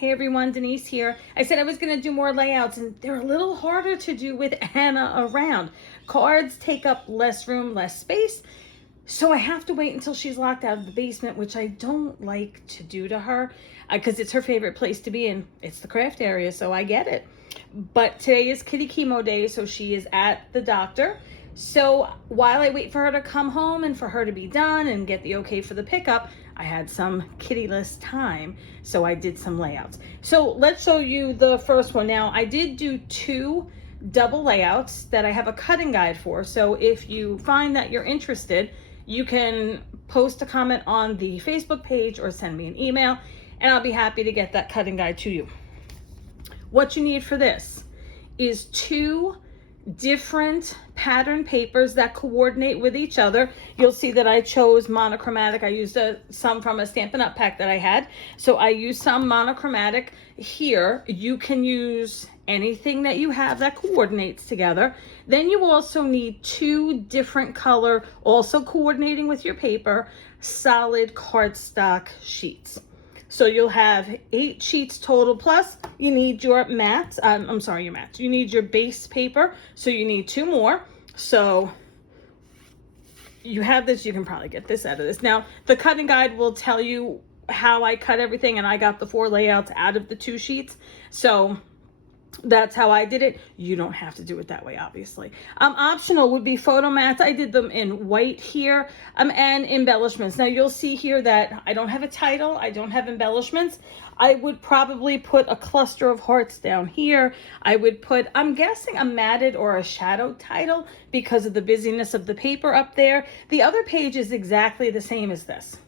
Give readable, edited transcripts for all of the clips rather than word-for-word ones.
Hey everyone, Denise here. I said I was going to do more layouts, and they're a little harder to do with Anna around. Cards take up less room, less space, so I have to wait until she's locked out of the basement, which I don't like to do to her because it's her favorite place to be, and it's the craft area, so I get it. But today is kitty chemo day, so she is at the doctor. So while I wait for her to come home and for her to be done and get the okay for the pickup, I had some kitty-less time, so I did some layouts. So let's show you the first one. Now, I did do 2 double layouts that I have a cutting guide for. So if you find that you're interested, you can post a comment on the Facebook page or send me an email, and I'll be happy to get that cutting guide to you. What you need for this is 2 different pattern papers that coordinate with each other. You'll see that I chose monochromatic. I used some from a Stampin' Up! Pack that I had. So I used some monochromatic here. You can use anything that you have that coordinates together. Then you also need 2 different color, also coordinating with your paper, solid cardstock sheets. So you'll have 8 sheets total, plus you need your mats. You need your base paper, so you need 2 more. So you have this, you can probably get this out of this. Now, the cutting guide will tell you how I cut everything, and I got the 4 layouts out of the 2 sheets. So that's how I did it. You don't have to do it that way, obviously. Optional would be photo mats. I did them in white here, and embellishments. Now you'll see here that I don't have a title. I don't have embellishments. I would probably put a cluster of hearts down here. I would put, I'm guessing, a matted or a shadowed title because of the busyness of the paper up there. The other page is exactly the same as this.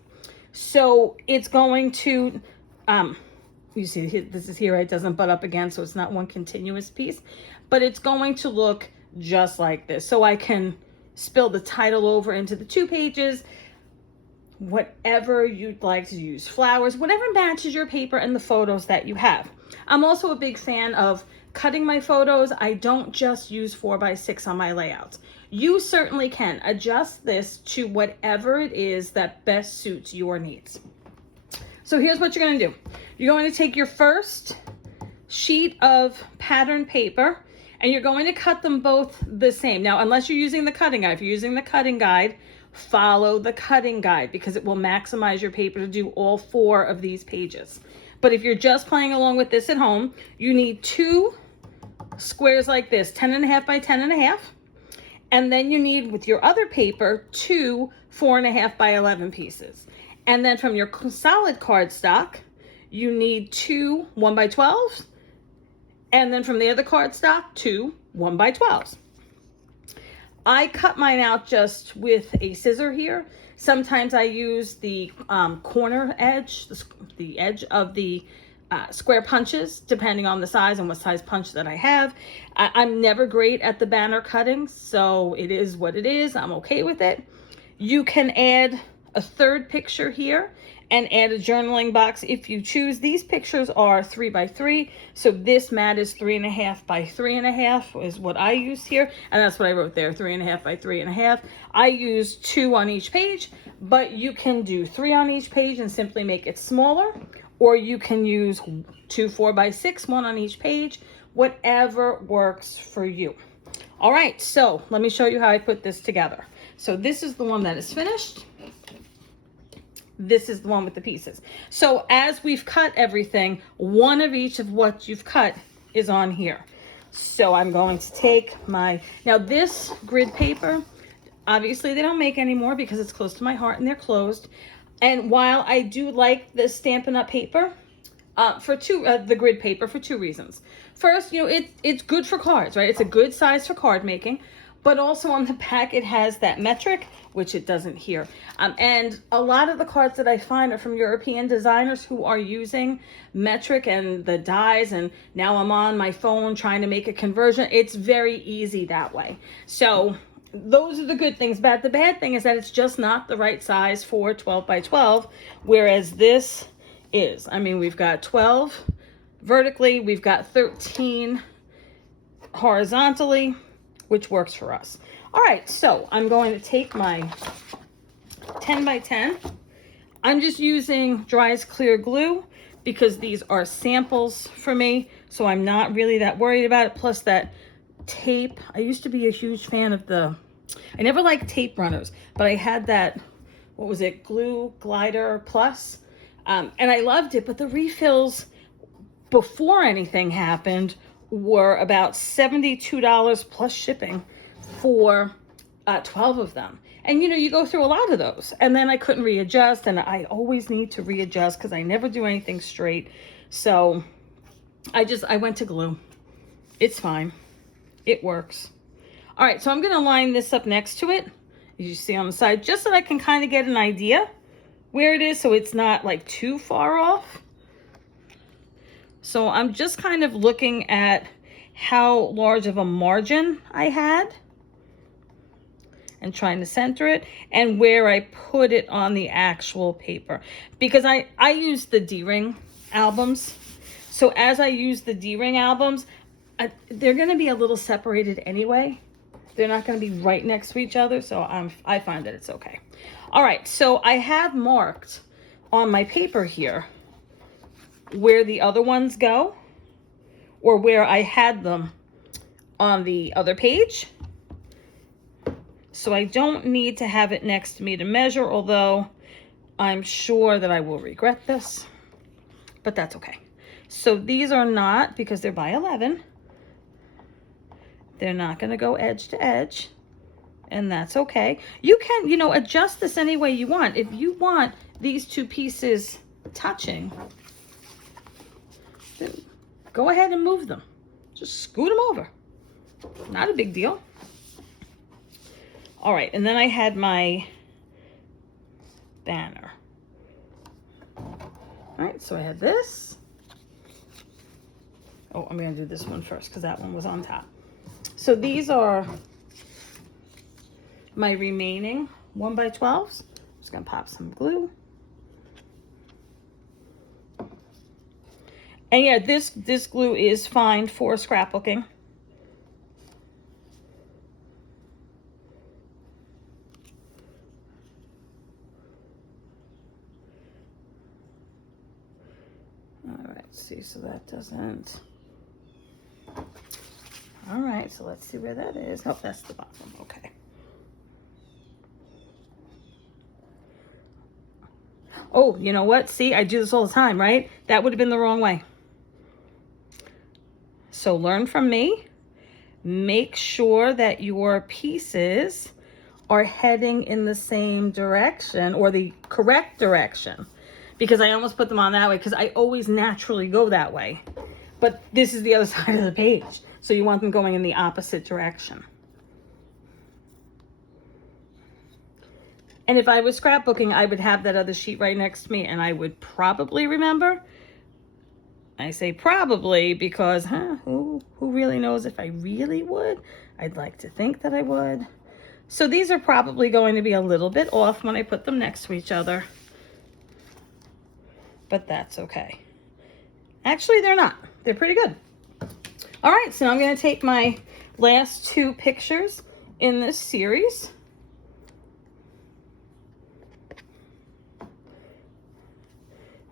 So it's going to, you see, this is here, it doesn't butt up again, so it's not one continuous piece, but it's going to look just like this. So I can spill the title over into the 2 pages, whatever you'd like to use, flowers, whatever matches your paper and the photos that you have. I'm also a big fan of cutting my photos. I don't just use 4x6 on my layouts. You certainly can adjust this to whatever it is that best suits your needs. So here's what you're going to do. You're going to take your first sheet of pattern paper, and you're going to cut them both the same. Now, unless you're using the cutting guide, if you're using the cutting guide, follow the cutting guide because it will maximize your paper to do all 4 of these pages. But if you're just playing along with this at home, you need 2 squares like this, 10.5 by 10.5. And then you need, with your other paper, 2 4.5 by 11 pieces. And then from your solid cardstock, you need 2 1x12s. And then from the other cardstock, 2 1x12s. I cut mine out just with a scissor here. Sometimes I use the corner edge, the edge of the square punches, depending on the size and what size punch that I have. I'm never great at the banner cutting, so it is what it is. I'm okay with it. You can add a 3rd picture here and add a journaling box if you choose. These pictures are 3x3, so this mat is 3.5 by 3.5 is what I use here, and that's what I wrote there, 3.5 by 3.5. I use 2 on each page, but you can do 3 on each page and simply make it smaller, or you can use 2 4x6, 1 on each page, whatever works for you. All right, so let me show you how I put this together. So this is the one that is finished. This is the one with the pieces. So as we've cut everything, one of each of what you've cut is on here. So I'm going to take now this grid paper, obviously they don't make anymore because it's close to my heart and they're closed. And while I do like the Stampin' Up! Paper, the grid paper for 2 reasons. First, it's good for cards, right? It's a good size for card making. But also on the back, it has that metric, which it doesn't here. And a lot of the cards that I find are from European designers who are using metric and the dies. And now I'm on my phone trying to make a conversion. It's very easy that way. So those are the good things. But the bad thing is that it's just not the right size for 12x12, whereas this is. I mean, we've got 12 vertically, we've got 13 horizontally, which works for us. All right, so I'm going to take my 10 by 10. I'm just using dry as clear glue because these are samples for me, so I'm not really that worried about it. Plus that tape, I used to be a huge fan of I never liked tape runners, but I had that, what was it, Glue Glider Plus, and I loved it, but the refills before anything happened were about $72 plus shipping for 12 of them. And you go through a lot of those, and then I couldn't readjust, and I always need to readjust because I never do anything straight. So I went to glue. It's fine. It works. All right, so I'm going to line this up next to it, as you see on the side, just so that I can kind of get an idea where it is, so it's not like too far off. So I'm just kind of looking at how large of a margin I had and trying to center it, and where I put it on the actual paper, because I use the D-ring albums. So as I use the D-ring albums, they're going to be a little separated anyway. They're not going to be right next to each other, so I find that it's okay. All right, so I have marked on my paper here where the other ones go, or where I had them on the other page. So I don't need to have it next to me to measure, although I'm sure that I will regret this, but that's okay. So these are not, because they're by 11, they're not going to go edge to edge, and that's okay. You can, adjust this any way you want. If you want these two pieces touching, then go ahead and move them. Just scoot them over. Not a big deal. All right, and then I had my banner. All right, so I had this. Oh, I'm going to do this one first because that one was on top. So these are my remaining 1x12s. I'm just going to pop some glue. And yeah, this glue is fine for scrapbooking. All right, see, so that doesn't. All right, so let's see where that is. Oh, that's the bottom, okay. Oh, you know what? See, I do this all the time, right? That would have been the wrong way. So learn from me. Make sure that your pieces are heading in the same direction, or the correct direction, because I almost put them on that way because I always naturally go that way. But this is the other side of the page, so you want them going in the opposite direction. And if I was scrapbooking, I would have that other sheet right next to me, and I would probably remember. I say probably because, who really knows if I really would? I'd like to think that I would. So these are probably going to be a little bit off when I put them next to each other. But that's okay. Actually, they're not. They're pretty good. All right, so I'm going to take my last two pictures in this series.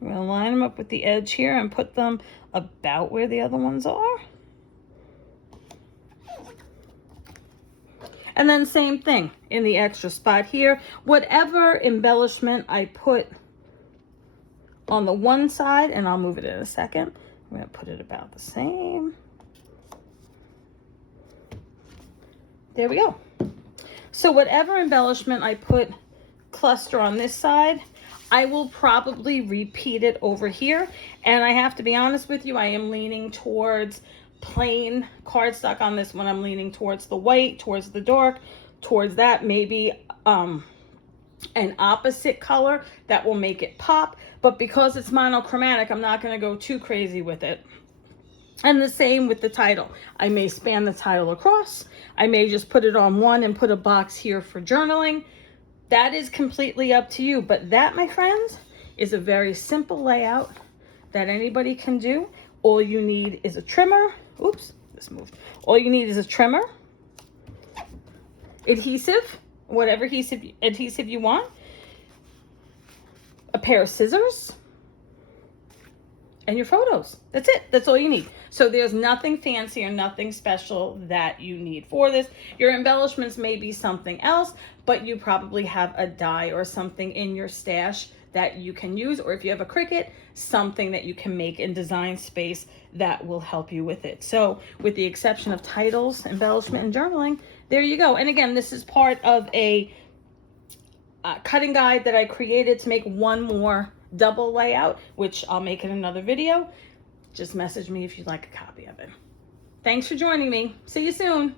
I'm going to line them up with the edge here and put them about where the other ones are. And then same thing in the extra spot here. Whatever embellishment I put on the one side, and I'll move it in a second, I'm going to put it about the same. There we go. So whatever embellishment I put cluster on this side, I will probably repeat it over here. And I have to be honest with you, I am leaning towards plain cardstock on this one. I'm leaning towards the white, towards the dark, towards that, maybe an opposite color that will make it pop. But because it's monochromatic, I'm not going to go too crazy with it. And the same with the title. I may span the title across. I may just put it on one and put a box here for journaling. That is completely up to you. But that, my friends, is a very simple layout that anybody can do. All you need is a trimmer. Oops, this moved. All you need is a trimmer, adhesive, whatever adhesive you want, a pair of scissors, and your photos. That's it. That's all you need. So there's nothing fancy or nothing special that you need for this. Your embellishments may be something else, but you probably have a die or something in your stash that you can use, or if you have a Cricut, something that you can make in Design Space that will help you with it. So with the exception of titles, embellishment, and journaling, there you go. And again, this is part of a cutting guide that I created to make one more double layout, which I'll make in another video. Just message me if you'd like a copy of it. Thanks for joining me. See you soon.